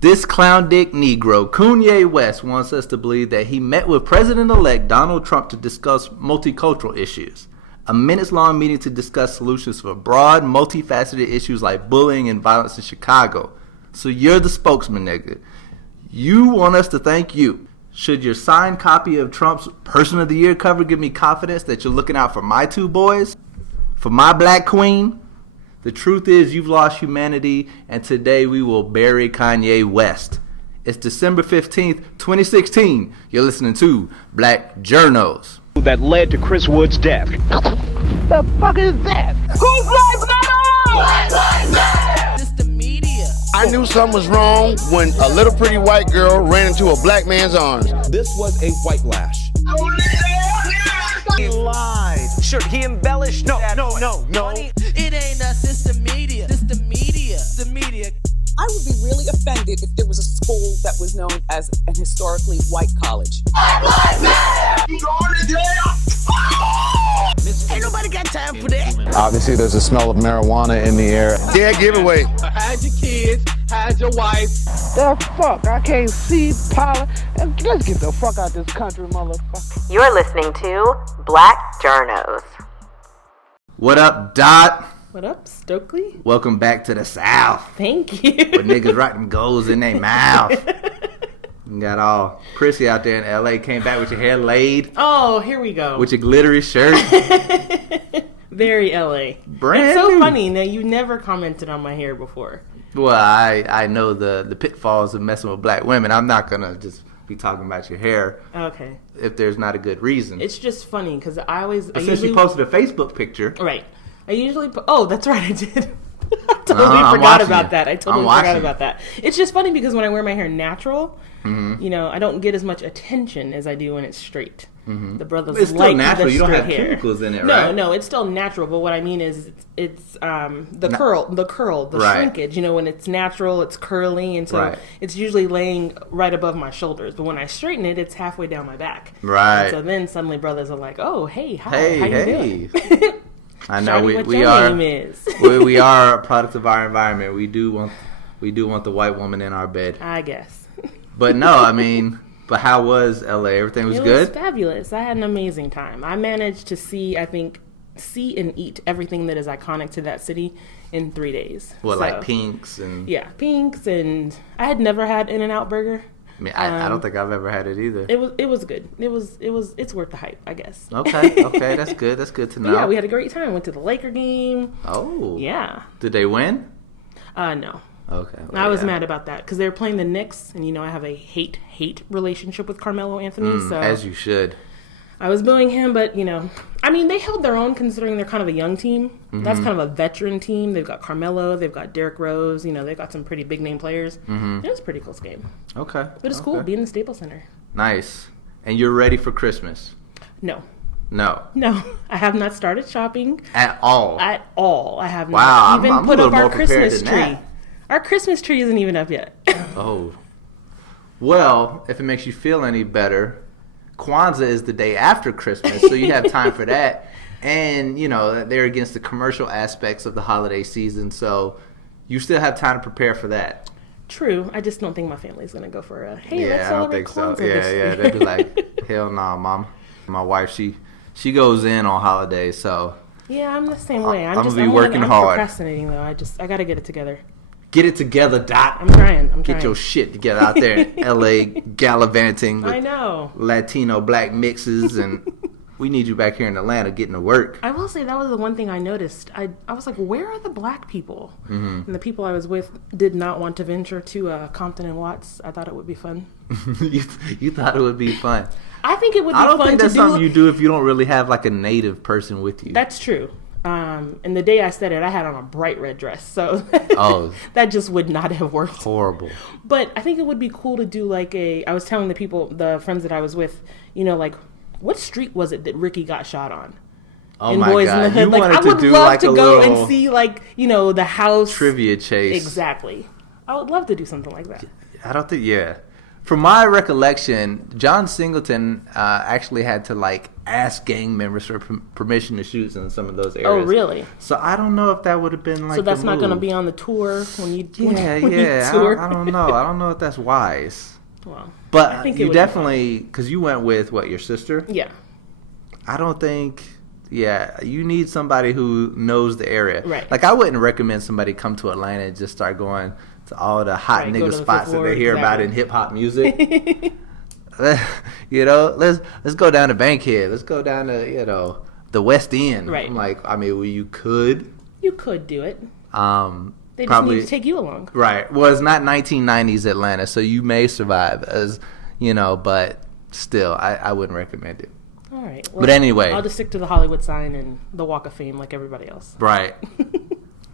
This clown dick Negro, Kanye West, wants us to believe that he met with President-elect Donald Trump to discuss multicultural issues. A minutes-long meeting to discuss solutions for broad, multifaceted issues like bullying and violence in Chicago. So you're the spokesman, nigga. You want us to thank you. Should your signed copy of Trump's Person of the Year cover give me confidence that you're looking out for my two boys? For my black queen? The truth is you've lost humanity, and today we will bury Kanye West. It's December 15th, 2016. You're listening to Black Journos. That led to Chris Wood's death. The fuck is that? Who's Black Matter? Black Lives Matter! It's the media. I knew something was wrong when a little pretty white girl ran into a black man's arms. This was a white lash. He lied. Sure, he embellished. No. It ain't us, it's the media. It's the media. The media. I would be really offended if there was a school that was known as an historically white college. Black Lives Matter! You going to jail? Ain't nobody got time for that. Obviously, there's a smell of marijuana in the air. Dead giveaway. Hide your kids, hide your wife. The fuck? I can't see Paula. Let's get the fuck out this country, motherfucker. You're listening to Black Journos. What up, Dot? What up, Stokely? Welcome back to the South. Thank you. Where niggas writing goals in their mouth. You got all prissy out there in L.A. Came back with your hair laid. Oh, here we go. With your glittery shirt. Very L.A. Brand It's so new. funny. Now, you never commented on my hair before. Well, I know the pitfalls of messing with black women. I'm not going to just be talking about your hair. Okay. If there's not a good reason. It's just funny because I Since usually you posted a Facebook picture. Right. I usually oh, that's right, I did. I totally I'm forgot watching about you. that. I totally I'm forgot watching about that. It's just funny because when I wear my hair natural, Mm-hmm. you know, I don't get as much attention as I do when it's straight. Mm-hmm. The brothers It's still like natural. the You don't straight have hair. chemicals in it, no, right? No, it's still natural. But what I mean is, it's the curl, the Right. shrinkage. You know, when it's natural, it's curly, and so Right. it's usually laying right above my shoulders. But when I straighten it, it's halfway down my back. Right. And so then suddenly brothers are like, "Oh, hey, hi, Hey, how you hey. doing?" I know Shawty, what we your are name is. we are a product of our environment. We do want the white woman in our bed. I guess. But no, I mean, but how was LA? Everything was It good? was fabulous. I had an amazing time. I managed to see and eat everything that is iconic to that city in 3 days. What, So, like Pinks and Yeah, Pinks, and I had never had In-N-Out Burger. I mean, I don't think I've ever had it either. It was good. It's worth the hype, I guess. Okay, that's good. That's good to But know. yeah, we had a great time. Went to the Laker game. Oh. Yeah. Did they win? No. Okay. I was mad about that because they were playing the Knicks, and you know I have a hate relationship with Carmelo Anthony. So As you should. I was booing him, but you know, I mean, they held their own considering they're kind of a young team. Mm-hmm. That's kind of a veteran team. They've got Carmelo, they've got Derrick Rose. You know, they've got some pretty big name players. Mm-hmm. It was a pretty close game. Okay. But it's cool being in the Staples Center. Nice. And you're ready for Christmas? No, I have not started shopping At all? at all. I have Wow, not even I'm a put little up our more prepared Christmas than tree. that. Our Christmas tree isn't even up yet. Oh. Well, if it makes you feel any better, Kwanzaa is the day after Christmas, so you have time for that. And, you know, they're against the commercial aspects of the holiday season, so you still have time to prepare for that. True. I just don't think my family's going to go for a, hey, let's Yeah, I don't celebrate think so. Kwanzaa this Yeah, year. they'd be like, hell nah, mom. My wife, she goes in on holidays, so Yeah, I'm the same way. I'm gonna be working hard. I'm procrastinating though. I got to get it together. get it together, Dot. I'm trying. Get your shit together out there in L.A. gallivanting with I know. Latino black mixes, and we need you back here in Atlanta getting to work. I will say that was the one thing I noticed. I was like, where are the black people? Mm-hmm. And the people I was with did not want to venture to Compton and Watts. I thought it would be fun. You thought it would be fun. I think it would be fun I don't think that's to do. something you do if you don't really have like a native person with you. That's true. And the day I said it, I had on a bright red dress, so Oh. that just would not have worked. Horrible. But I think it would be cool to do like I was telling the friends that I was with, you know, like, what street was it that Ricky got shot on? Oh in my Boys in the God. Hood. You Like, wanted I to would do love like to a go little and see, like, you know, the house. trivia chase. Exactly. I would love to do something like that. I don't think, yeah. From my recollection, John Singleton actually had to like ask gang members for permission to shoot in some of those areas. Oh, really? So I don't know if that would have been like. So that's not going to be on the tour when you tour? I don't know. I don't know if that's wise. Well, but I think you definitely, because you went with what, your sister? Yeah. I don't think. Yeah, you need somebody who knows the area. Right. Like I wouldn't recommend somebody come to Atlanta and just start going to all the hot nigga spots that they hear about in hip hop music. You know, let's go down to Bankhead. Let's go down to the West End. Right. I'm like, I mean, well, you could do it. They just probably need to take you along. Right. Well, it's not 1990s Atlanta, so you may survive, as but still, I wouldn't recommend it. All right. Well, but anyway, I'll just stick to the Hollywood sign and the Walk of Fame like everybody else. Right.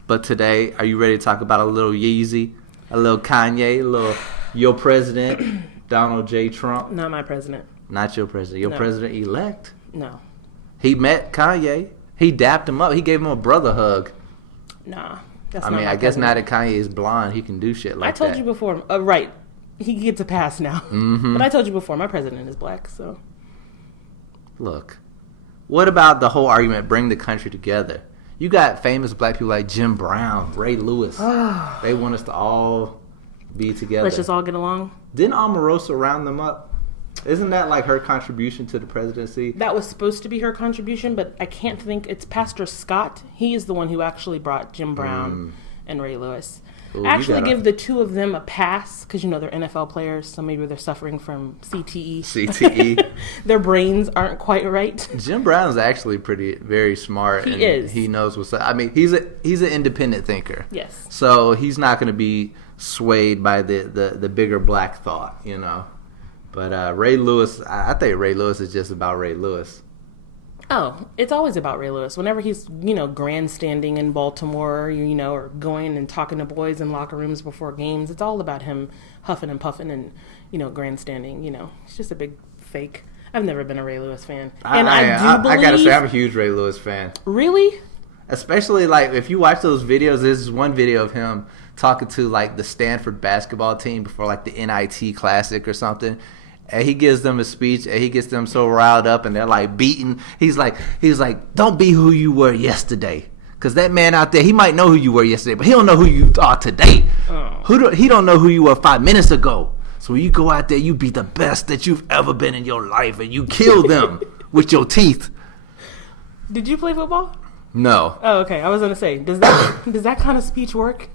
But today, are you ready to talk about a little Yeezy, a little Kanye, a little your president, Donald J. Trump? Not my president. Not your president. Your president-elect? No. He met Kanye. He dapped him up. He gave him a brother hug. Nah. That's I not mean, my I guess president. now that Kanye is blonde, he can do shit like that. I told you before. Right. He gets a pass now. Mm-hmm. But I told you before, my president is black, so. Look, what about the whole argument, bring the country together? You got famous black people like Jim Brown, Ray Lewis. They want us to all be together. Let's just all get along. Didn't Omarosa round them up? Isn't that like her contribution to the presidency? That was supposed to be her contribution, but I can't think. It's Pastor Scott. He is the one who actually brought Jim Brown and Ray Lewis. Ooh, actually give the two of them a pass because, they're NFL players, so maybe they're suffering from CTE. CTE. Their brains aren't quite right. Jim Brown's actually very smart. He and is. He knows what's up. I mean, he's an independent thinker. Yes. So he's not going to be swayed by the bigger black thought, But Ray Lewis, I think Ray Lewis is just about Ray Lewis. Oh, it's always about Ray Lewis. Whenever he's, grandstanding in Baltimore, or going and talking to boys in locker rooms before games, it's all about him huffing and puffing and, grandstanding. It's just a big fake. I've never been a Ray Lewis fan. And I gotta say, I'm a huge Ray Lewis fan. Really? Especially, like, if you watch those videos, there's one video of him talking to, like, the Stanford basketball team before, like, the NIT Classic or something. And he gives them a speech, and he gets them so riled up, and they're like beating. He's like, don't be who you were yesterday, because that man out there, he might know who you were yesterday, but he don't know who you are today. He don't know who you were 5 minutes ago. So when you go out there, you be the best that you've ever been in your life, and you kill them with your teeth. Did you play football? No. Oh, okay. I was gonna say, does that kind of speech work?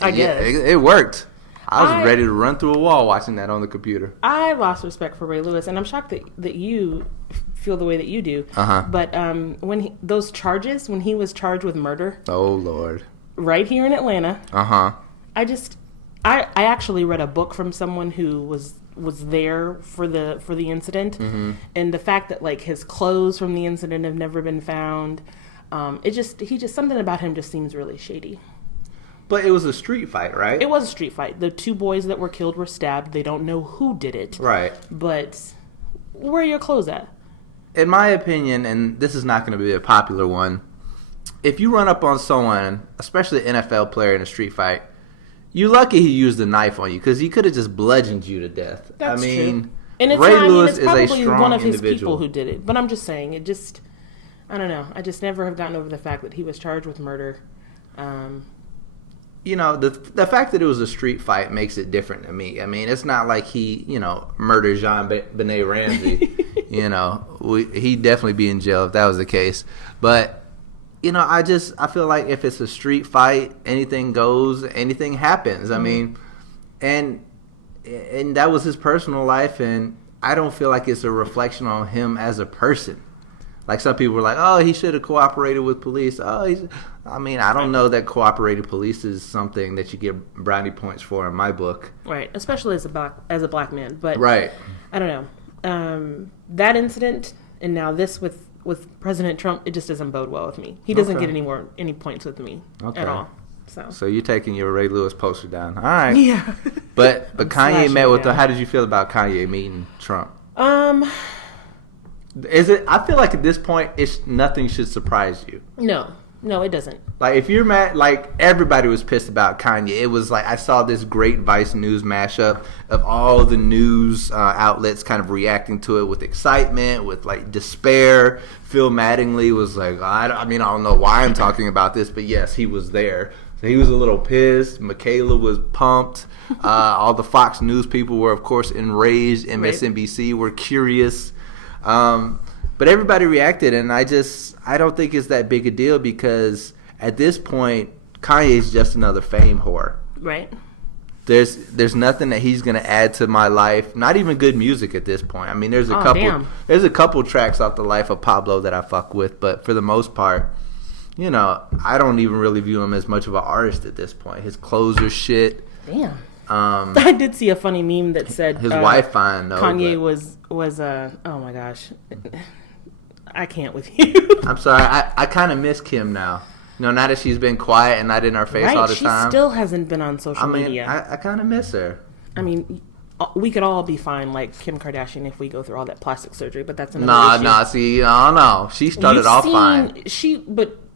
I guess it worked. I was ready to run through a wall watching that on the computer. I lost respect for Ray Lewis, and I'm shocked that you feel the way that you do. But when he was charged with murder. Oh, Lord. Right here in Atlanta. I actually read a book from someone who was there for the incident, and the fact that like his clothes from the incident have never been found. Something about him just seems really shady. But it was a street fight, right? It was a street fight. The two boys that were killed were stabbed. They don't know who did it. Right. But where are your clothes at? In my opinion, and this is not going to be a popular one, if you run up on someone, especially an NFL player in a street fight, you're lucky he used a knife on you, because he could have just bludgeoned you to death. That's true. And Ray Lewis it's is a probably strong one of his individual. people who did it. But I'm just saying, I don't know. I just never have gotten over the fact that he was charged with murder. The fact that it was a street fight makes it different to me. I mean, it's not like he, murdered Jean-Benet Ramsey. He'd definitely be in jail if that was the case. But, I feel like if it's a street fight, anything goes, anything happens. I mean, and that was his personal life, and I don't feel like it's a reflection on him as a person. Like some people were like, oh, he should have cooperated with police. I don't know that cooperating police is something that you get brownie points for in my book. Right, especially as a black man. But right. I don't know. That incident and now this with President Trump, it just doesn't bode well with me. He doesn't get any points with me at all. So you're taking your Ray Lewis poster down. All right. Yeah. But Kanye met with how did you feel about Kanye meeting Trump? Is it? I feel like at this point, nothing should surprise you. No. No, it doesn't. Like, if you're mad, like, everybody was pissed about Kanye. It was like, I saw this great Vice News mashup of all the news outlets kind of reacting to it with excitement, with, like, despair. Phil Mattingly was like, I don't know why I'm talking about this, but yes, he was there. So he was a little pissed. Michaela was pumped. All the Fox News people were, of course, enraged. MSNBC were curious. But everybody reacted, and I don't think it's that big a deal because at this point, Kanye's just another fame whore. Right. There's nothing that he's gonna add to my life. Not even good music at this point. I mean, there's a couple tracks off the life of Pablo that I fuck with, but for the most part, you know, I don't even really view him as much of an artist at this point. His closer shit. Damn. I did see a funny meme that said his wife fine though. Kanye was oh my gosh, I can't with you. I'm sorry, I kind of miss Kim now. You know, now that she's been quiet and not in our face all the time. She still hasn't been on social media. I kind of miss her. I mean, we could all be fine like Kim Kardashian if we go through all that plastic surgery, but that's another issue. Nah, see, I don't know. She started off fine. She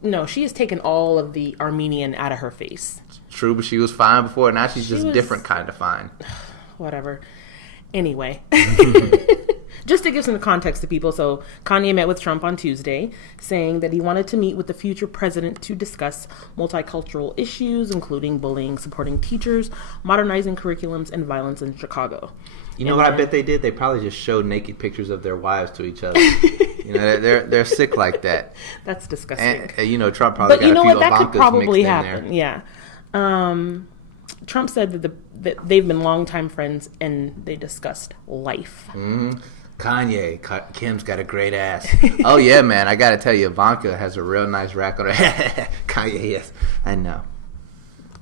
has taken all of the Armenian out of her face. True, but she was fine before. Now she's just different kind of fine. Whatever. Anyway. Just to give some context to people, so Kanye met with Trump on Tuesday, saying that he wanted to meet with the future president to discuss multicultural issues, including bullying, supporting teachers, modernizing curriculums, and violence in Chicago. You know what I bet they did? They probably just showed naked pictures of their wives to each other. You know, they're sick like that. That's disgusting. And you know, Trump probably got a few Ivankas that could probably happen. There. Yeah. Trump said that they've been longtime friends and they discussed life. Mm-hmm. Kanye, Kim's got a great ass. Oh yeah, man, I gotta tell you, Ivanka has a real nice rack on her head. Kanye, yes, I know.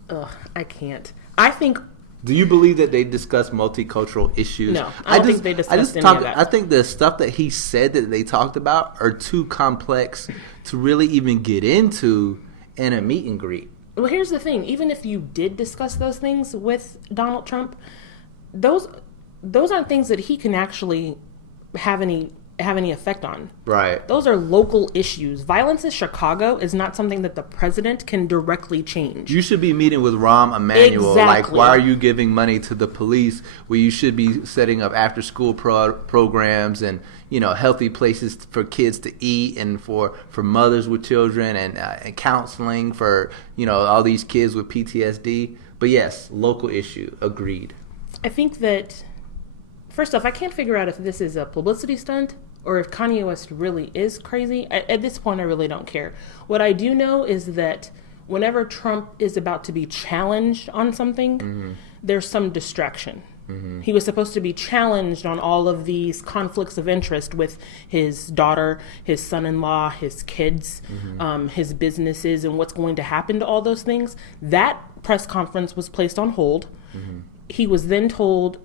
Ugh, I can't. I think. Do you believe that they discuss multicultural issues? No, I don't think they discussed any of that. I think the stuff that he said that they talked about are too complex to really even get into in a meet and greet. Well, here's the thing. Even if you did discuss those things with Donald Trump, those aren't things that he can actually have any effect on. Right. Those are local issues. Violence in Chicago is not something that the president can directly change. You should be meeting with Rahm Emanuel. Exactly. Like, why are you giving money to the police where you should be setting up after school programs and, you know, healthy places for kids to eat and for mothers with children and counseling for, you know, all these kids with PTSD. But yes, local issue. Agreed. I think that, first off, I can't figure out if this is a publicity stunt or if Kanye West really is crazy. At this point, I really don't care. What I do know is that whenever Trump is about to be challenged on something, there's some distraction. He was supposed to be challenged on all of these conflicts of interest with his daughter, his son-in-law, his kids, his businesses, and what's going to happen to all those things. That press conference was placed on hold. He was then told,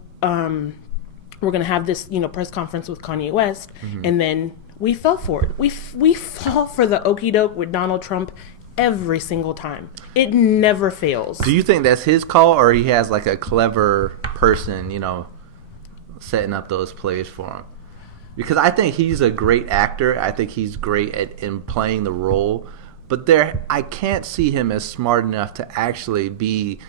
we're going to have this, press conference with Kanye West. And then we fell for it. We fall for the okie doke with Donald Trump every single time. It never fails. Do you think that's his call, or he has like a clever person, setting up those plays for him? Because I think he's a great actor. I think he's great in playing the role. But I can't see him as smart enough to actually be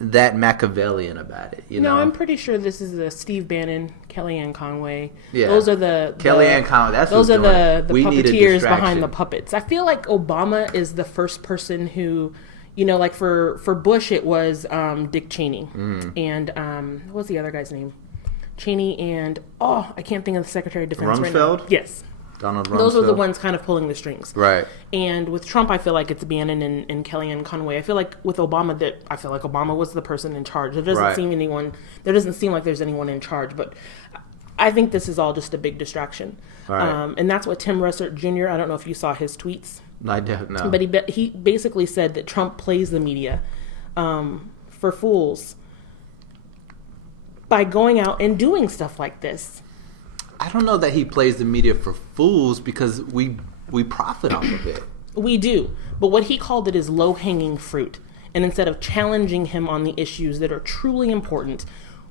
that Machiavellian about it. No, I'm pretty sure this is the Steve Bannon, Kellyanne Conway. Yeah, those are the Kellyanne Conway. That's those are the puppeteers behind the puppets. I feel like Obama is the first person who, like for Bush it was Dick Cheney and what's the other guy's name? Cheney and I can't think of the Secretary of Defense right now. Yes. Donald Rumsfeld. Those are the ones kind of pulling the strings. Right. And with Trump, I feel like it's Bannon and Kellyanne Conway. I feel like with Obama, Obama was the person in charge. There doesn't seem like there's anyone in charge, but I think this is all just a big distraction. Right. And that's what Tim Russert Jr., I don't know if you saw his tweets. I don't know. But he basically said that Trump plays the media for fools by going out and doing stuff like this. I don't know that he plays the media for fools because we profit off of it. We do. But what he called it is low-hanging fruit. And instead of challenging him on the issues that are truly important,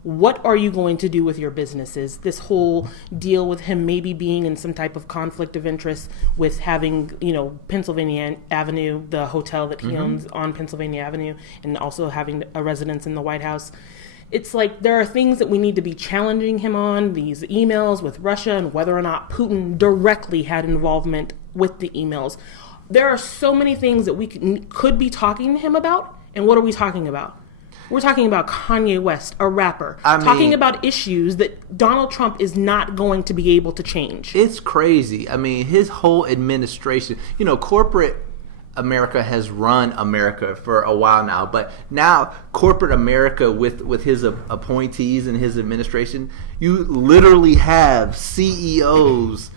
what are you going to do with your businesses? This whole deal with him maybe being in some type of conflict of interest with having, Pennsylvania Avenue, the hotel that he owns on Pennsylvania Avenue, and also having a residence in the White House. It's like there are things that we need to be challenging him on, these emails with Russia and whether or not Putin directly had involvement with the emails. There are so many things that we could be talking to him about. And what are we talking about? We're talking about Kanye West, a rapper, talking about issues that Donald Trump is not going to be able to change. It's crazy. I mean, his whole administration, corporate America has run America for a while now, but now corporate America with his appointees and his administration, you literally have CEOs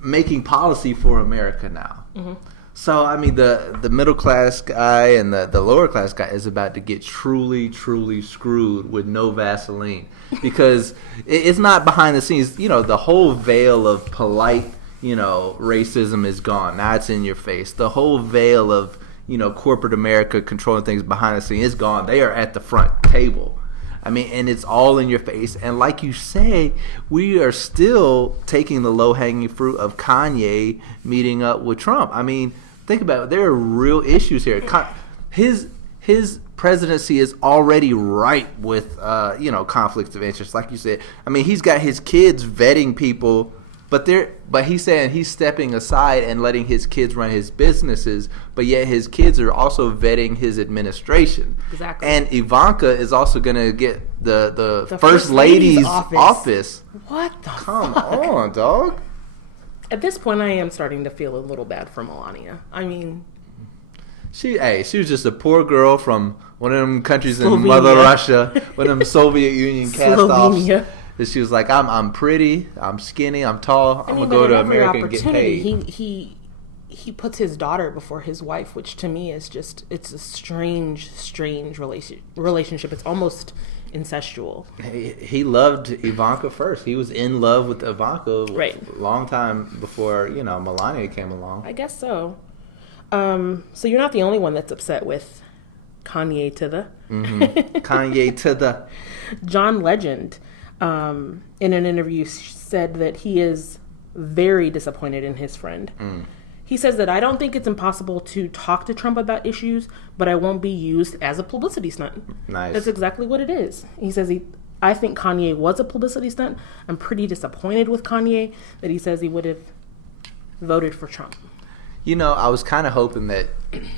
making policy for America now. Mm-hmm. So, I mean, the middle class guy and the lower class guy is about to get truly, truly screwed with no Vaseline, because it's not behind the scenes. The whole veil of polite, racism is gone. Now it's in your face. The whole veil of, corporate America controlling things behind the scenes is gone. They are at the front table. I mean, and it's all in your face. And like you say, we are still taking the low-hanging fruit of Kanye meeting up with Trump. I mean, think about it. There are real issues here. His presidency is already ripe with, conflicts of interest. Like you said, I mean, he's got his kids vetting people, but he's saying he's stepping aside and letting his kids run his businesses, but yet his kids are also vetting his administration. Exactly. And Ivanka is also going to get the First Lady's office. What the Come fuck? on, dog. At this point, I am starting to feel a little bad for Melania. I mean, she was just a poor girl from one of them countries Slovenia. in Mother Russia, one of them Soviet Union cast-offs. Slovenia. And she was like, I'm pretty, I'm skinny, I'm tall, I'm going to go to America and get paid. He puts his daughter before his wife, which to me is just, it's a strange relationship. It's almost incestual. He loved Ivanka first. He was in love with Ivanka right. a long time before, Melania came along. I guess so. So you're not the only one that's upset with Kanye to the. Mm-hmm. Kanye to the. John Legend, in an interview, said that he is very disappointed in his friend. He says that I don't think it's impossible to talk to Trump about issues, but I won't be used as a publicity stunt. Nice. That's exactly what it is. He says I think Kanye was a publicity stunt. I'm pretty disappointed with Kanye that he says he would have voted for Trump. I was kind of hoping that,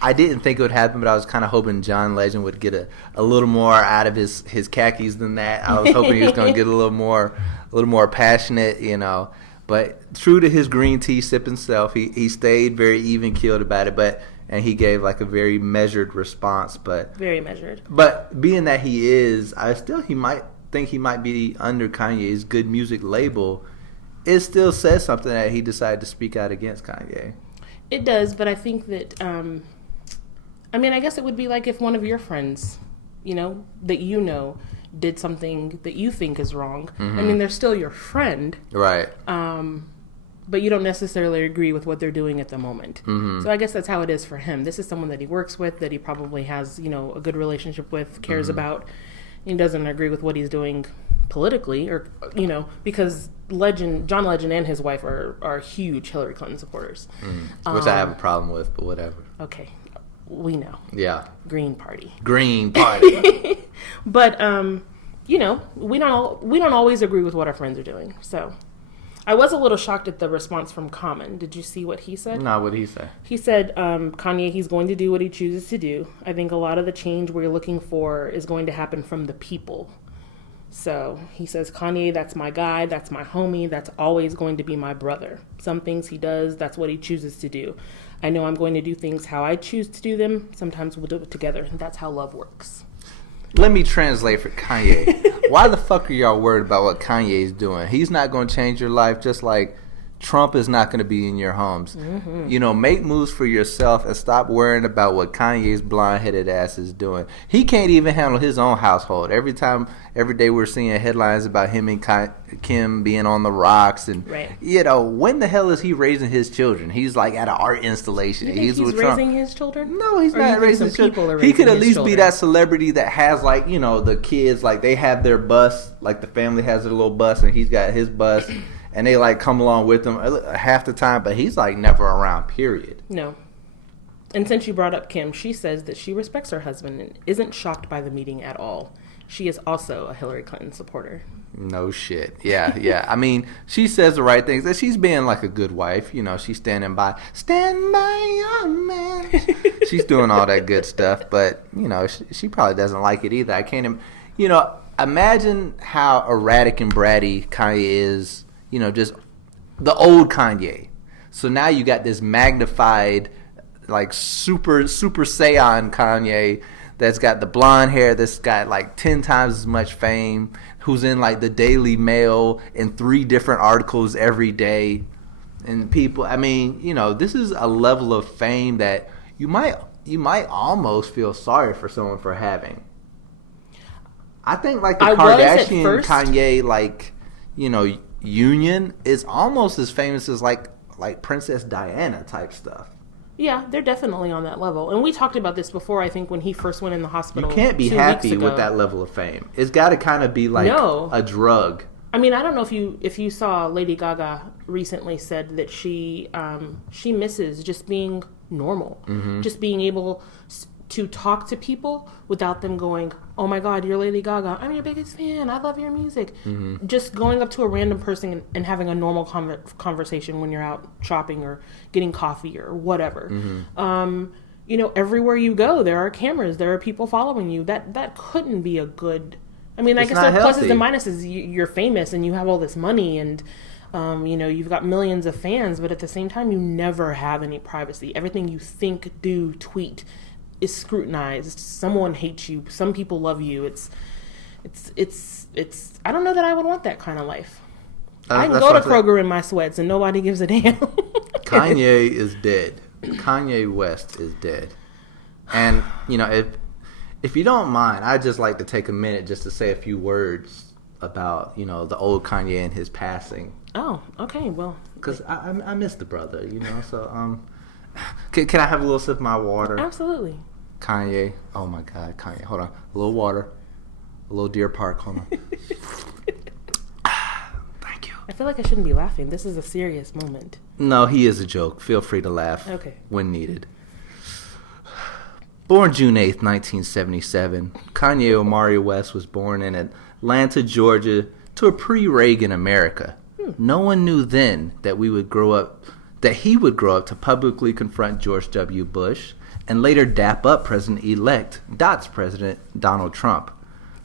I didn't think it would happen, but I was kind of hoping John Legend would get a little more out of his khakis than that. I was hoping he was going to get a little more passionate, But true to his green tea sipping self, he stayed very even keeled about it, and he gave like a very measured response. But very measured. But being that he is, he might think he might be under Kanye's Good Music label. It still says something that he decided to speak out against Kanye. It does, but I think that, I guess it would be like if one of your friends, that did something that you think is wrong. Mm-hmm. I mean, they're still your friend. Right. But you don't necessarily agree with what they're doing at the moment. Mm-hmm. So I guess that's how it is for him. This is someone that he works with, that he probably has, a good relationship with, cares about. He doesn't agree with what he's doing politically, or, because John Legend and his wife are huge Hillary Clinton supporters. Which I have a problem with, but whatever. Okay. We know. Yeah. Green Party. But, we don't always agree with what our friends are doing. So I was a little shocked at the response from Common. Did you see what he said? No, what did he say? He said, Kanye, he's going to do what he chooses to do. I think a lot of the change we're looking for is going to happen from the people. So he says, Kanye, that's my guy, that's my homie, that's always going to be my brother. Some things he does, that's what he chooses to do. I know I'm going to do things how I choose to do them. Sometimes we'll do it together, and that's how love works. Let me translate for Kanye. Why the fuck are y'all worried about what Kanye's doing? He's not going to change your life, just like Trump is not going to be in your homes. You know, make moves for yourself and stop worrying about what Kanye's blonde-headed ass is doing. He can't even handle his own household. Every day we're seeing headlines about him and Kim being on the rocks. And, you know, when the hell is he raising his children? He's like at an art installation. You think he's with raising Trump. his children? No, he's not raising his children. He could at least be that celebrity that has, like, you know, the kids, like, they have their bus. Like, the family has their little bus, and he's got his bus. And they, like, come along with him half the time, but he's, like, never around, period. No. And since you brought up Kim, she says that she respects her husband and isn't shocked by the meeting at all. She is also a Hillary Clinton supporter. No shit. Yeah. I mean, she says the right things. That she's being, like, a good wife. You know, she's standing by your man. She's doing all that good stuff. But, you know, she probably doesn't like it either. I can't, you know, imagine how erratic and bratty Kanye is. You know, just the old Kanye. So now you got this magnified, like, super Saiyan Kanye that's got the blonde hair, that's got, like, 10 times as much fame, who's in, like, the Daily Mail in 3 different articles every day. And people, I mean, you know, this is a level of fame that you might almost feel sorry for someone for having. I think, like, the Kardashian Kanye, like, you know, union is almost as famous as like Princess Diana type stuff. Yeah, they're definitely on that level. And we talked about this before, I think, when he first went in the hospital. You can't be happy with that level of fame. It's got to kind of be like a drug. I mean, I don't know if you saw Lady Gaga recently said that she misses just being normal, just being able to talk to people without them going, "Oh my God, you're Lady Gaga. I'm your biggest fan. I love your music." Just going up to a random person and having a normal conversation when you're out shopping or getting coffee or whatever. You know, everywhere you go, there are cameras. There are people following you. That couldn't be a good. I mean, I guess there are pluses and minuses. You're famous and you have all this money and. You know, you've got millions of fans, but at the same time, you never have any privacy. Everything you think, do, tweet is scrutinized. Someone hates you. Some people love you. It's. I don't know that I would want that kind of life. I can go to Kroger in my sweats and nobody gives a damn. Kanye is dead. Kanye West is dead. And you know, if you don't mind, I'd just like to take a minute just to say a few words about, you know, the old Kanye and his passing. Oh, okay, well, because I miss the brother, you know. So can I have a little sip of my water? Absolutely. Kanye, oh my God, Kanye, hold on, a little water, a little Deer Park, hold on. Thank you. I feel like I shouldn't be laughing. This is a serious moment. No, he is a joke. Feel free to laugh. Okay. When needed. Born June 8th, 1977, Kanye Omari West was born in Atlanta, Georgia, to a pre-Reagan America. No one knew then that he would grow up to publicly confront George W. Bush and later dap up President-elect Dot's President Donald Trump.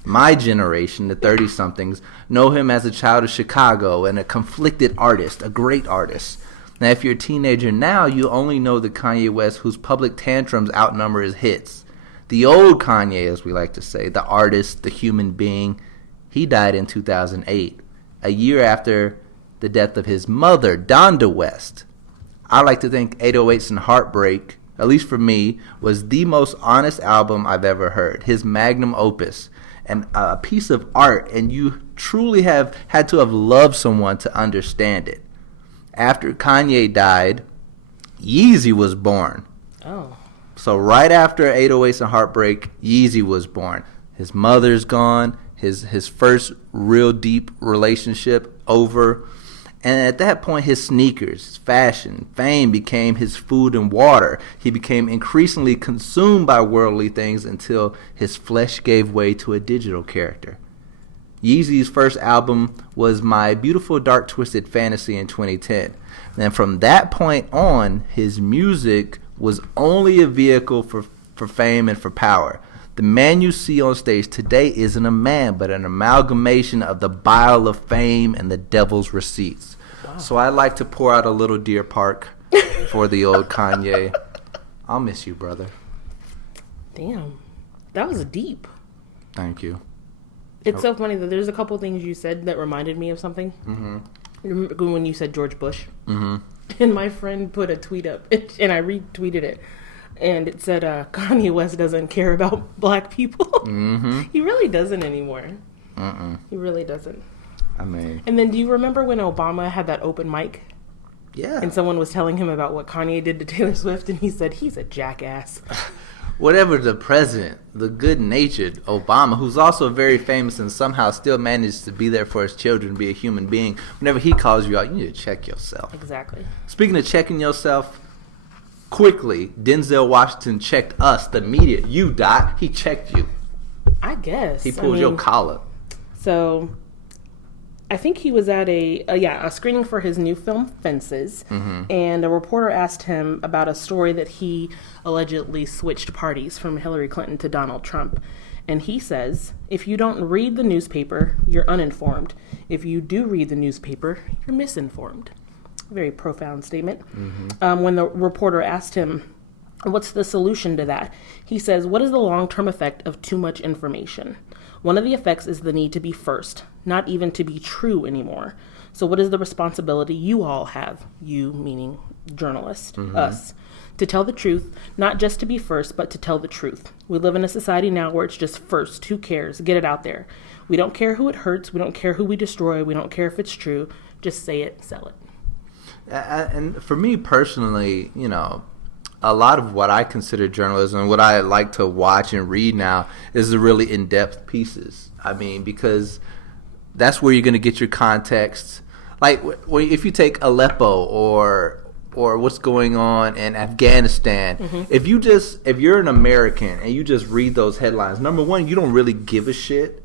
My generation, the 30-somethings, know him as a child of Chicago and a conflicted artist, a great artist. Now, if you're a teenager now, you only know the Kanye West whose public tantrums outnumber his hits. The old Kanye, as we like to say, the artist, the human being, he died in 2008, a year after the death of his mother, Donda West. I like to think 808s and Heartbreak, at least for me, was the most honest album I've ever heard. His magnum opus, and a piece of art, and you truly have had to have loved someone to understand it. After Kanye died, Yeezy was born. Oh. So right after 808s and Heartbreak, Yeezy was born. His mother's gone. His first real deep relationship over. And at that point, his sneakers, his fashion, fame became his food and water. He became increasingly consumed by worldly things until his flesh gave way to a digital character. Yeezy's first album was My Beautiful Dark Twisted Fantasy in 2010. And from that point on, his music was only a vehicle for fame and for power. The man you see on stage today isn't a man, but an amalgamation of the bile of fame and the devil's receipts. Wow. So I'd like to pour out a little Deer Park for the old Kanye. I'll miss you, brother. Damn. That was deep. Thank you. It's so funny that there's a couple things you said that reminded me of something. Remember when you said George Bush? Mm-hmm. And my friend put a tweet up, and I retweeted it, and it said, Kanye West doesn't care about black people. Mm-hmm. He really doesn't anymore. He really doesn't. I mean... And then do you remember when Obama had that open mic? Yeah. And someone was telling him about what Kanye did to Taylor Swift, and he said, he's a jackass. Whatever the president, the good-natured Obama, who's also very famous and somehow still managed to be there for his children, be a human being, whenever he calls you out, you need to check yourself. Exactly. Speaking of checking yourself, quickly, Denzel Washington checked us, the media. You, Dot. He checked you. I guess. He pulled your collar. So... I think he was at a screening for his new film, Fences, and a reporter asked him about a story that he allegedly switched parties from Hillary Clinton to Donald Trump. And he says, if you don't read the newspaper, you're uninformed. If you do read the newspaper, you're misinformed. Very profound statement. When the reporter asked him, what's the solution to that? He says, what is the long-term effect of too much information? One of the effects is the need to be first, not even to be true anymore. So what is the responsibility you all have, you meaning journalists, us, to tell the truth, not just to be first, but to tell the truth. We live in a society now where it's just first. Who cares? Get it out there. We don't care who it hurts. We don't care who we destroy. We don't care if it's true. Just say it, sell it. And for me personally, you know, a lot of what I consider journalism, what I like to watch and read now, is the really in-depth pieces. I mean, because that's where you're going to get your context. Like, if you take Aleppo or what's going on in Afghanistan, if you're an American and you just read those headlines, number one, you don't really give a shit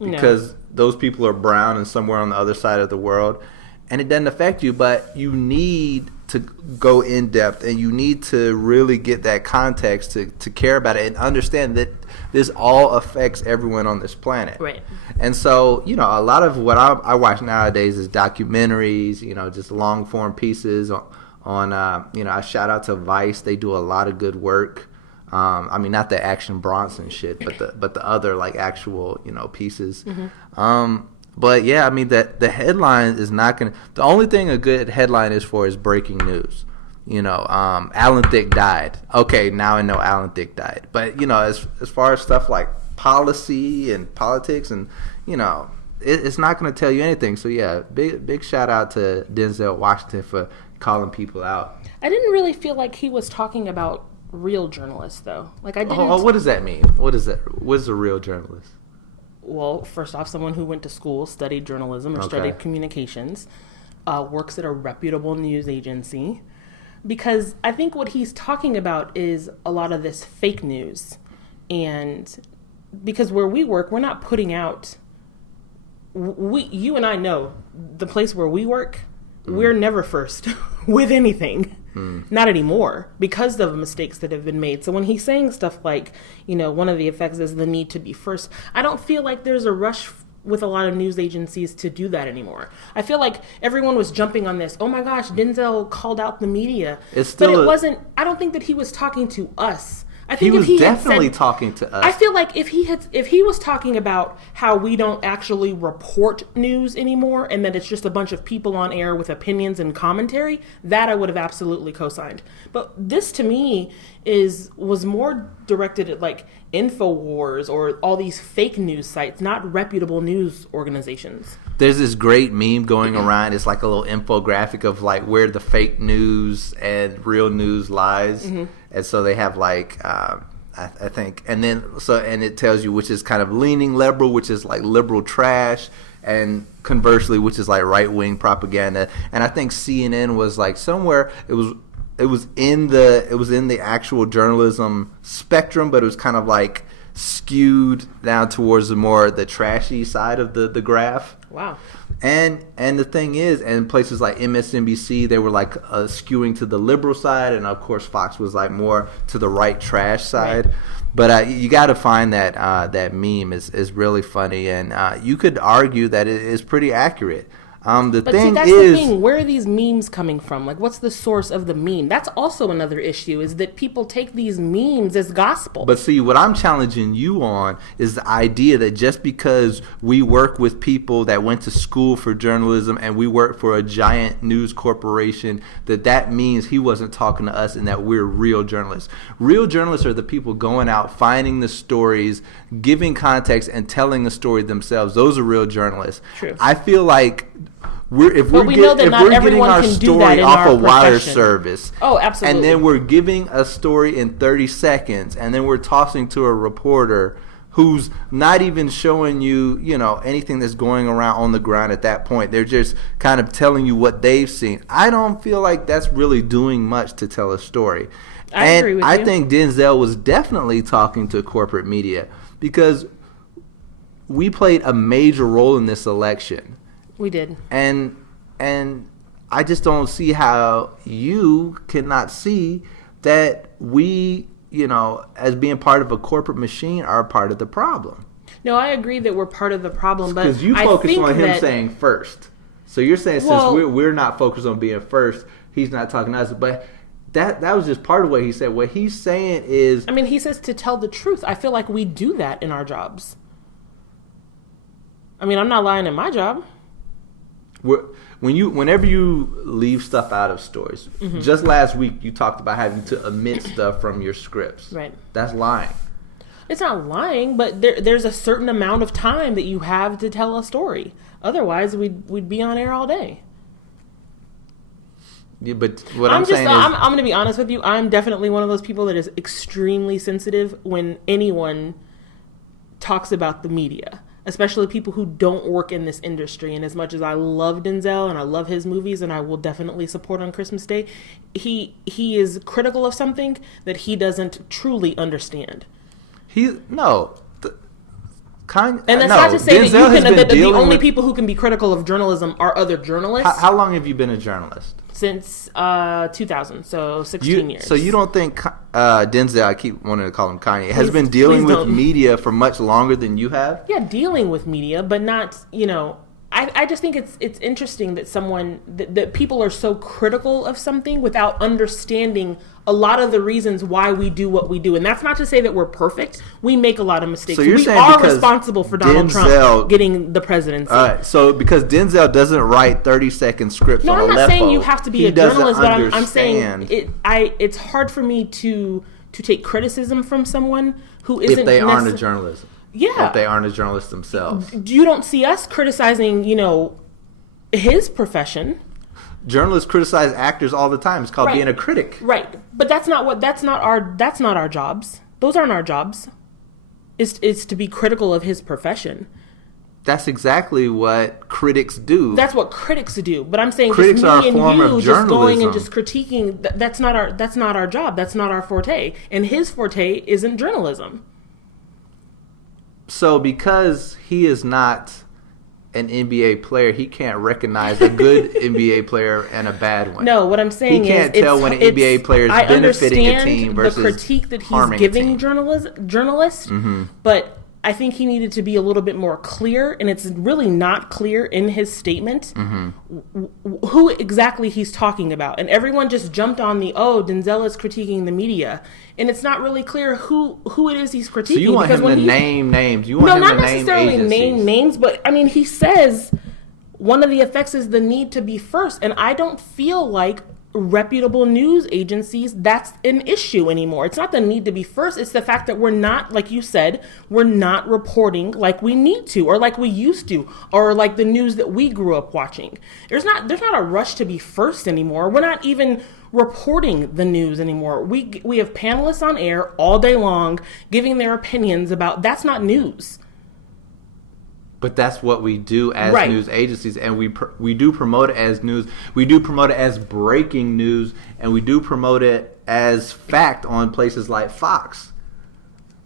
because those people are brown and somewhere on the other side of the world, and it doesn't affect you, but you need to go in depth and you need to really get that context to care about it and understand that this all affects everyone on this planet. Right. And so, you know, a lot of what I watch nowadays is documentaries, you know, just long form pieces on you know, I shout out to Vice. They do a lot of good work. I mean, not the Action Bronson shit, but the other like actual, you know, pieces. But yeah, I mean that the headline is not gonna. The only thing a good headline is for is breaking news. You know, Alan Thicke died. Okay, now I know Alan Thicke died. But you know, as far as stuff like policy and politics, and you know, it's not gonna tell you anything. So yeah, big shout out to Denzel Washington for calling people out. I didn't really feel like he was talking about real journalists though. Like I didn't. Oh, what does that mean? What is that? What is a real journalist? Well, first off, someone who went to school, studied journalism or studied communications, works at a reputable news agency. Because I think what he's talking about is a lot of this fake news. And because where we work, we're not putting out... You and I know the place where we work, we're never first with anything. Not anymore, because of mistakes that have been made. So when he's saying stuff like, you know, one of the effects is the need to be first, I don't feel like there's a rush with a lot of news agencies to do that anymore. I feel like everyone was jumping on this, oh my gosh, Denzel called out the media. But it wasn't, I don't think that he was talking to us. I think he was definitely talking to us. I feel like if he was talking about how we don't actually report news anymore and that it's just a bunch of people on air with opinions and commentary, that I would have absolutely co-signed. But this to me was more directed at like InfoWars or all these fake news sites, not reputable news organizations. There's this great meme going around. It's like a little infographic of like where the fake news and real news lies. And so they have like, I think, and it tells you which is kind of leaning liberal, which is like liberal trash, and conversely, which is like right-wing propaganda. And I think CNN was like somewhere, it was in the actual journalism spectrum, but it was kind of like skewed down towards the trashy side of the graph. Wow. And the thing is, and places like MSNBC, they were like skewing to the liberal side, and of course Fox was like more to the right trash side. Right. But you got to find that meme is really funny, and you could argue that it is pretty accurate. The But thing see, that's is, the thing. Where are these memes coming from? Like, what's the source of the meme? That's also another issue, is that people take these memes as gospel. but see, what I'm challenging you on is the idea that just because we work with people that went to school for journalism and we work for a giant news corporation, that means he wasn't talking to us and that we're real journalists. Real journalists are the people going out, finding the stories, giving context, and telling the story themselves. Those are real journalists. True. I feel like if we're getting our can do story that in off our a wire profession. service, Oh, absolutely. and then we're giving a story in 30 seconds, and then we're tossing to a reporter who's not even showing you, anything that's going around on the ground at that point. They're just kind of telling you what they've seen. I don't feel like that's really doing much to tell a story. I agree with you. I think Denzel was definitely talking to corporate media because we played a major role in this election. We did. And I just don't see how you cannot see that we, as being part of a corporate machine, are part of the problem. No, I agree that we're part of the problem, but Because you I focus think on him that, saying first. So you're saying Well- since we're not focused on being first, he's not talking to us. But that was just part of what he said. What he's saying is... I mean, he says to tell the truth. I feel like we do that in our jobs. I mean, I'm not lying in my job. Whenever you leave stuff out of stories, Mm-hmm. just last week you talked about having to omit stuff from your scripts. Right. That's lying. It's not lying, but there's a certain amount of time that you have to tell a story. Otherwise, we'd be on air all day. Yeah, but what I'm saying is... I'm going to be honest with you. I'm definitely one of those people that is extremely sensitive when anyone talks about the media, especially people who don't work in this industry. And as much as I love Denzel and I love his movies and I will definitely support on Christmas Day, he is critical of something that he doesn't truly understand. And that's not to say that the only people who can be critical of journalism are other journalists. How long have you been a journalist? Since 2000, so 16 years. So you don't think Denzel, I keep wanting to call him Kanye, has been dealing with media for much longer than you have? Yeah, dealing with media, but not, I just think it's interesting that that people are so critical of something without understanding a lot of the reasons why we do what we do. And that's not to say that we're perfect. We make a lot of mistakes. So you're we saying are because responsible for Donald Trump getting the presidency. All right, so because Denzel doesn't write 30-second scripts on Aleppo. No, I'm not saying you have to be a journalist, but I'm understand. saying it's hard for me to take criticism from someone who isn't... If they aren't a journalist. Yeah. If they aren't a journalist themselves. You don't see us criticizing, his profession. Journalists criticize actors all the time. It's called being a critic. Right. But that's not our jobs. Those aren't our jobs. It's to be critical of his profession. That's exactly what critics do. That's what critics do. But I'm saying critics just me are a form and you of just going journalism. and just critiquing, that's not our job. That's not our forte. And his forte isn't journalism. So because he is not an NBA player, he can't recognize a good NBA player and a bad one. No, what I'm saying is he can't tell when an NBA player is benefiting a team versus the critique that he's harming giving a team. journalists, Mm-hmm. but I think he needed to be a little bit more clear, and it's really not clear in his statement who exactly he's talking about. And everyone just jumped on Denzel is critiquing the media, and it's not really clear who it is he's critiquing. So you want him to name names? You want him to name agencies? No, not necessarily name names, but I mean, he says one of the effects is the need to be first, and I don't feel like reputable news agencies, that's an issue anymore. It's not the need to be first. It's the fact that we're not, like you said, we're not reporting like we need to, or like we used to, or like the news that we grew up watching. There's not a rush to be first anymore. We're not even reporting the news anymore. We have panelists on air all day long giving their opinions about, that's not news. But that's what we do as news agencies, and we do promote it as news. We do promote it as breaking news, and we do promote it as fact on places like Fox,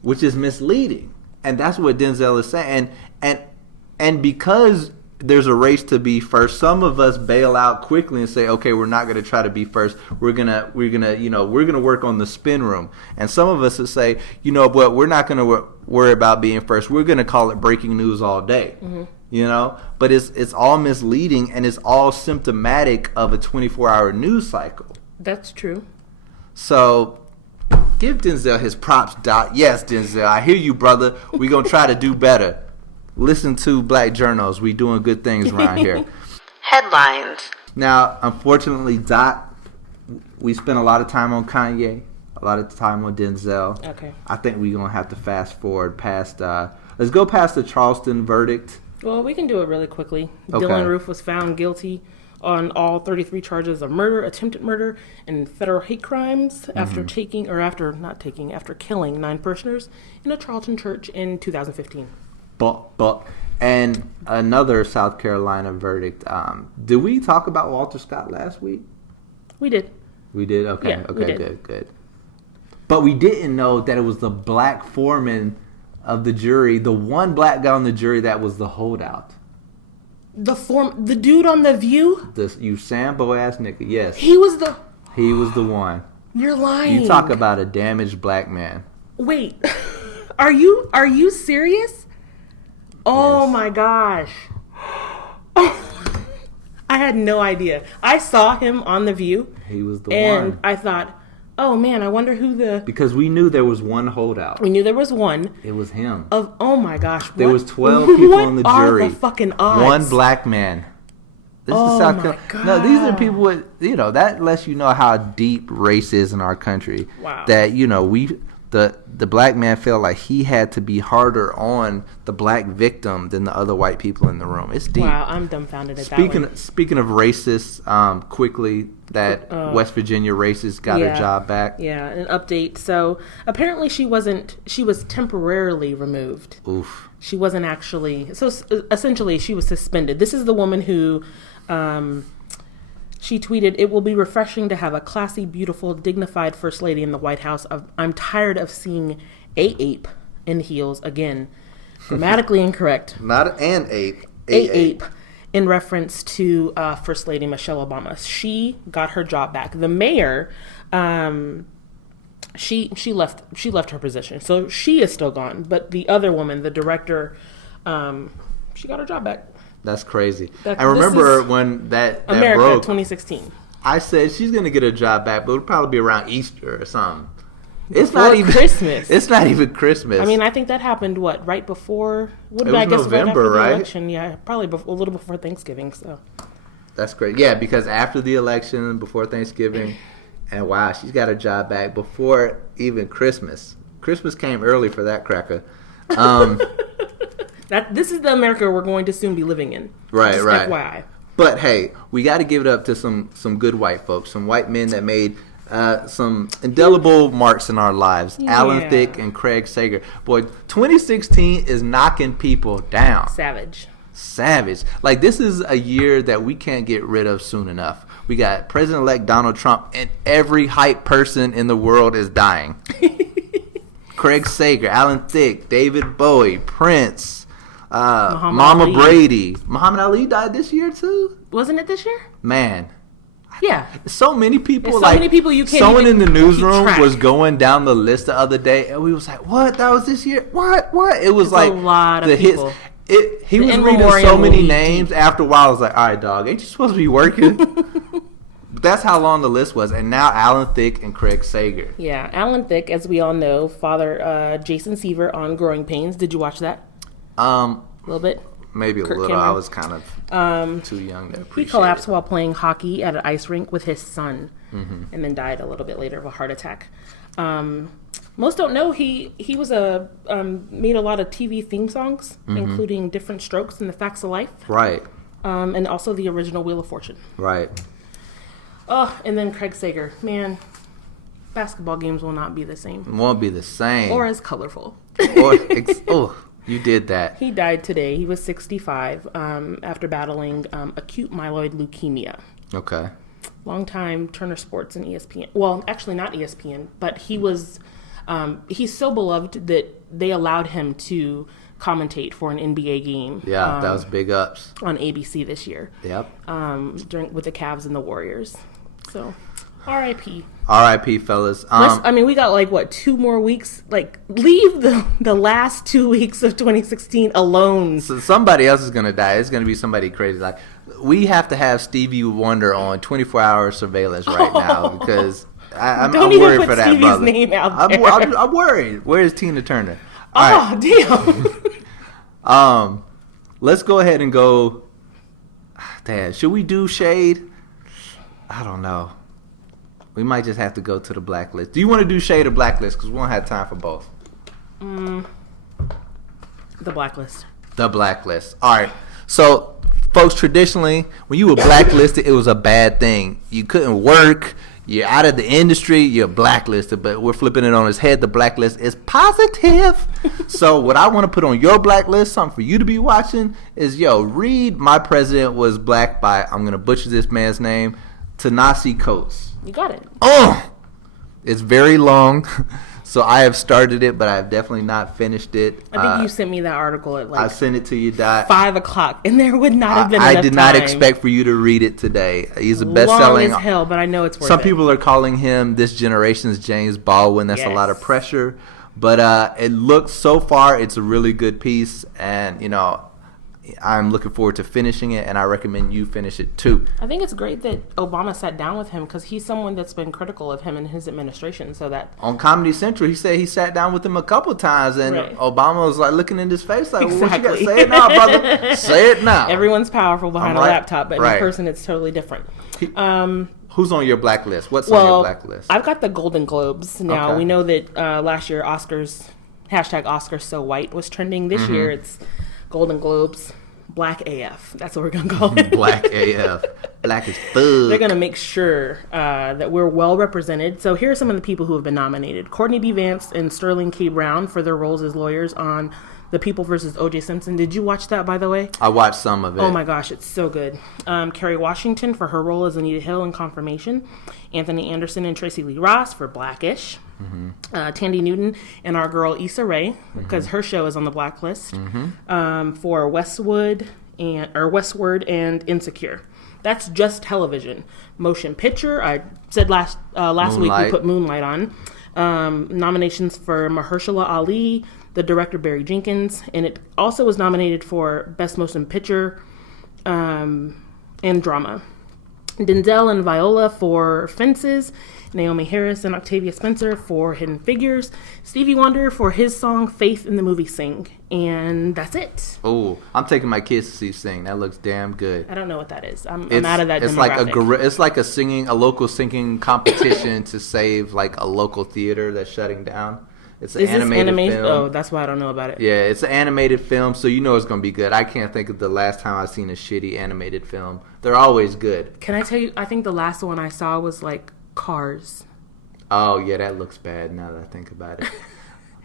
which is misleading. And that's what Denzel is saying. And because there's a race to be first, some of us bail out quickly and say, okay, we're not going to try to be first. We're gonna work on the spin room. And some of us would say, but we're not going to worry about being first. We're going to call it breaking news all day. Mm-hmm. You know, but it's all misleading and it's all symptomatic of a 24-hour news cycle. That's true. So give Denzel his props, Doc. Yes, Denzel, I hear you, brother. We're going to try to do better. Listen to Black Journos. We doing good things around here. Headlines. Now, unfortunately, Doc, we spent a lot of time on Kanye, a lot of time on Denzel. Okay. I think we're going to have to fast forward past, let's go past the Charleston verdict. Well, we can do it really quickly. Okay. Dylan Roof was found guilty on all 33 charges of murder, attempted murder, and federal hate crimes after killing 9 parishioners in a Charleston church in 2015. And another South Carolina verdict. Did we talk about Walter Scott last week? We did. We did? Okay. Yeah, okay, we did. Good. But we didn't know that it was the black foreman of the jury, the one black guy on the jury that was the holdout. The dude on The View? You Sambo ass nigga, yes. He was the one. You're lying. You talk about a damaged black man. Wait. Are you serious? Oh Yes. my gosh. I had no idea. I saw him on The View. He was the one. And I thought, oh man, I wonder who Because we knew there was one holdout. We knew there was one. It was him. Oh my gosh. There was 12 people on the jury. What are the fucking odds? One black man. This is South Carolina. No, these are people with, that lets you know how deep race is in our country. Wow. That, the black man felt like he had to be harder on the black victim than the other white people in the room. It's deep. Wow, I'm dumbfounded at that. Speaking of racists, quickly, that West Virginia racist got her job back. Yeah, an update. So apparently she was temporarily removed. Oof. She wasn't actually, so essentially she was suspended. This is the woman who, she tweeted, "It will be refreshing to have a classy, beautiful, dignified First Lady in the White House. I'm tired of seeing a ape in heels again." Grammatically incorrect. Not an ape. A ape. In reference to First Lady Michelle Obama. She got her job back. The mayor, she left her position. So she is still gone. But the other woman, the director, she got her job back. That's crazy. I remember when that America broke, 2016. I said she's going to get her job back, but it'll probably be around Easter or something. It's Before not even Christmas. It's not even Christmas. I mean, I think that happened, right before? It was November, right after the right? election. Yeah, probably a little before Thanksgiving. So that's great. Yeah, because after the election, before Thanksgiving, and wow, she's got her job back before even Christmas. Christmas came early for that cracker. This is the America we're going to soon be living in. Right. FYI. But hey, we got to give it up to some good white folks, some white men that made some indelible marks in our lives. Yeah. Alan Thicke and Craig Sager. Boy, 2016 is knocking people down. Savage. Like, this is a year that we can't get rid of soon enough. We got President-elect Donald Trump, and every hype person in the world is dying. Craig Sager, Alan Thicke, David Bowie, Prince, Mama Ali. Brady. Muhammad Ali died this year too? Wasn't it this year? Man. Yeah. So many people. There's so many people you can't someone even in the newsroom keep track. was going down the list the other day, and we was like, "What? That was this year? What? It was It's like a lot of the people. hits. He The was in reading memoriam so many will be names. deep. After a while, I was like, "All right, dog, ain't you supposed to be working?" That's how long the list was, and now Alan Thicke and Craig Sager. Yeah, Alan Thicke, as we all know, father Jason Seaver on Growing Pains. Did you watch that? A little bit. Maybe a Kirk little. Cameron. I was kind of too young to appreciate He collapsed it. while playing hockey at an ice rink with his son, Mm-hmm. and then died a little bit later of a heart attack. Most don't know he was made a lot of TV theme songs, including Different Strokes and The Facts of Life. Right. And also the original Wheel of Fortune. Right. Oh, and then Craig Sager. Man, basketball games will not be the same. It won't be the same. Or as colorful. You did that. He died today. He was 65 after battling acute myeloid leukemia. Okay. Longtime Turner Sports and ESPN. Well, actually not ESPN, but he was. He's so beloved that they allowed him to commentate for an NBA game. Yeah, that was big ups on ABC this year. Yep. With the Cavs and the Warriors. So, R.I.P. R.I.P. fellas. We got like what 2 more weeks. Like, leave the last 2 weeks of 2016 alone. So somebody else is gonna die. It's gonna be somebody crazy. Like, we have to have Stevie Wonder on 24-hour surveillance right now because I'm worried for that Stevie's brother. Name out there. I'm worried. Where is Tina Turner? All right. Damn. Let's go ahead and go. Dad, should we do Shade? I don't know. We might just have to go to the Blacklist. Do you want to do Shade or Blacklist? Because we won't have time for both. The Blacklist. The Blacklist. All right. So, folks, traditionally, when you were blacklisted, it was a bad thing. You couldn't work. You're out of the industry. You're blacklisted. But we're flipping it on its head. The blacklist is positive. So, what I want to put on your blacklist, something for you to be watching, is, read My President Was Black by, I'm going to butcher this man's name, Ta-Nehisi Coates. You got it. Oh! It's very long. So I have started it, but I have definitely not finished it. I think you sent me that article at I sent it to you, Dot. 5 o'clock, and there would not have been enough I did not expect for you to read it today. He's a best-selling. Long as hell, but I know it's worth it. Some people are calling him this generation's James Baldwin. That's a lot of pressure. But it looks, so far, it's a really good piece. And, I'm looking forward to finishing it, and I recommend you finish it too. I think it's great that Obama sat down with him because he's someone that's been critical of him and his administration. So that on Comedy Central, he said he sat down with him a couple times, and Obama was like looking in his face, like, "What you got to say it now, brother? Say it now." Everyone's powerful behind a laptop, but in person, it's totally different. Who's on your blacklist? What's on your blacklist? I've got the Golden Globes. Now, we know that last year Oscars, #Oscars So White was trending. This year it's Golden Globes, Black AF. That's what we're going to call it. Black AF. Black as fuck. They're going to make sure that we're well represented. So here are some of the people who have been nominated. Courtney B. Vance and Sterling K. Brown for their roles as lawyers on The People vs. O.J. Simpson. Did you watch that, by the way? I watched some of it. Oh, my gosh. It's so good. Kerry Washington for her role as Anita Hill in Confirmation. Anthony Anderson and Tracy Lee Ross for Blackish. Tandy Newton and our girl Issa Rae, because her show is on the blacklist, for Westward and Insecure. That's just television. Motion picture, I said last week we put Moonlight on. Nominations for Mahershala Ali, the director Barry Jenkins, and it also was nominated for Best Motion Picture and Drama. Denzel and Viola for Fences, Naomi Harris and Octavia Spencer for Hidden Figures, Stevie Wonder for his song Faith in the movie Sing, and that's it. Oh, I'm taking my kids to see Sing. That looks damn good. I don't know what that is. I'm out of that demographic. It's like a local singing competition to save like a local theater that's shutting down. It's an animated film. Oh, that's why I don't know about it. Yeah, it's an animated film, so you know it's going to be good. I can't think of the last time I've seen a shitty animated film. They're always good. Can I tell you, I think the last one I saw was like Cars. Oh, yeah, that looks bad now that I think about it.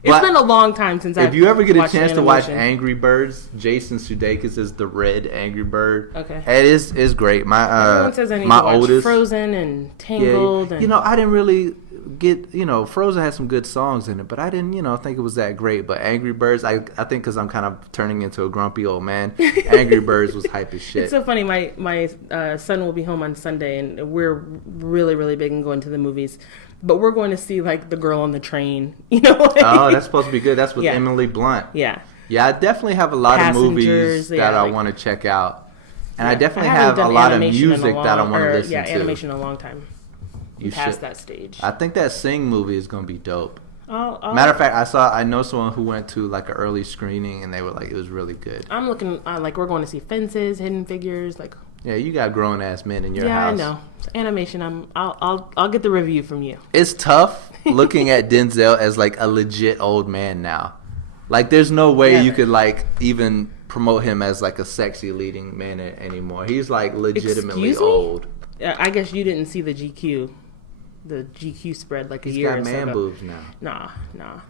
It's been a long time since I've watched. If you ever get a chance to watch Angry Birds, Jason Sudeikis is the red Angry Bird. Okay. It is great. Everyone says I need to watch Frozen and Tangled. Yeah, and I didn't really get, Frozen has some good songs in it, but I didn't, think it was that great. But Angry Birds, I think because I'm kind of turning into a grumpy old man, Angry Birds was hype as shit. It's so funny. My son will be home on Sunday, and we're really, really big in going to the movies. But we're going to see, like, The Girl on the Train, Oh, that's supposed to be good. That's with Emily Blunt. Yeah. Yeah, I definitely have a lot of movies that I want to check out. And I definitely have a lot of music that I want to listen to. Yeah, animation in a long time. You past that stage. I think that Sing movie is going to be dope. Matter of fact, I know someone who went to, like, an early screening, and they were like, it was really good. I'm looking, we're going to see Fences, Hidden Figures, like... Yeah, you got grown ass men in your house. Yeah, I know. Animation. I'll get the review from you. It's tough looking at Denzel as like a legit old man now. Like, there's no way you could like even promote him as like a sexy leading man anymore. He's like legitimately old. I guess you didn't see the GQ spread like a year or so ago. He's got man boobs now. Nah.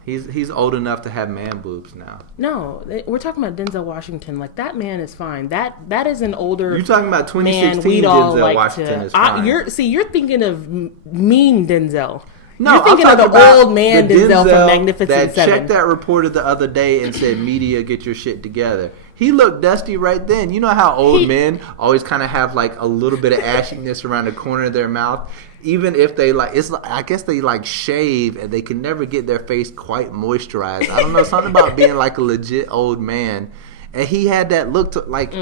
He's old enough to have man boobs now. No, we're talking about Denzel Washington. Like, that man is fine. That is an older. You're talking about 2016 man we'd all Denzel like Washington is fine. You're thinking of mean Denzel. No, you're thinking of the old man Denzel from Magnificent that Seven. checked that reporter the other day and said, "Media, get your shit together." He looked dusty right then. You know how old men always kind of have like a little bit of ashiness around the corner of their mouth, even if they I guess they like shave and they can never get their face quite moisturized. I don't know, something about being like a legit old man, and he had that look to like.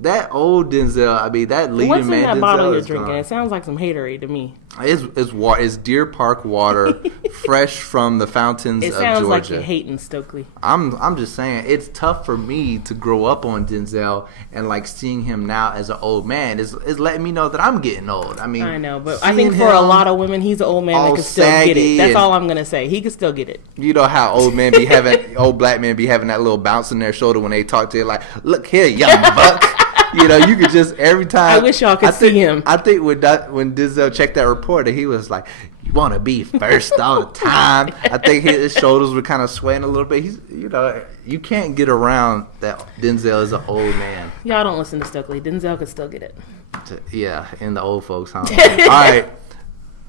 That old Denzel, I mean, that leading What's man in that Denzel bottle you're is drinking? gone. It sounds like some haterade to me. It's Deer Park water, fresh from the fountains of Georgia. It sounds like you're hating Stokely. I'm just saying, it's tough for me to grow up on Denzel and like seeing him now as an old man is letting me know that I'm getting old. I mean, I know, but I think for a lot of women, he's an old man that can still get it. That's all I'm gonna say. He can still get it. You know how old men be having, old black men be having that little bounce in their shoulder when they talk to you, like, look here, young buck. You know, you could just every time. I wish y'all could see him. I think when Denzel checked that report, he was like, "You want to be first all the time." I think his shoulders were kind of swaying a little bit. You can't get around that Denzel is an old man. Y'all don't listen to Stokely. Denzel could still get it. Yeah, in the old folks' home. All right,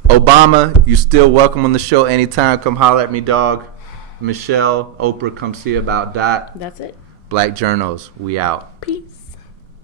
Obama, you still welcome on the show anytime. Come holler at me, dog. Michelle, Oprah, come see about Dot. That's it. Black Journos, we out. Peace.